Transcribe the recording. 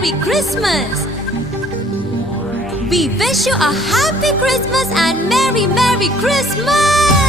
Merry Christmas! We wish you a Happy Christmas and Merry Merry Christmas!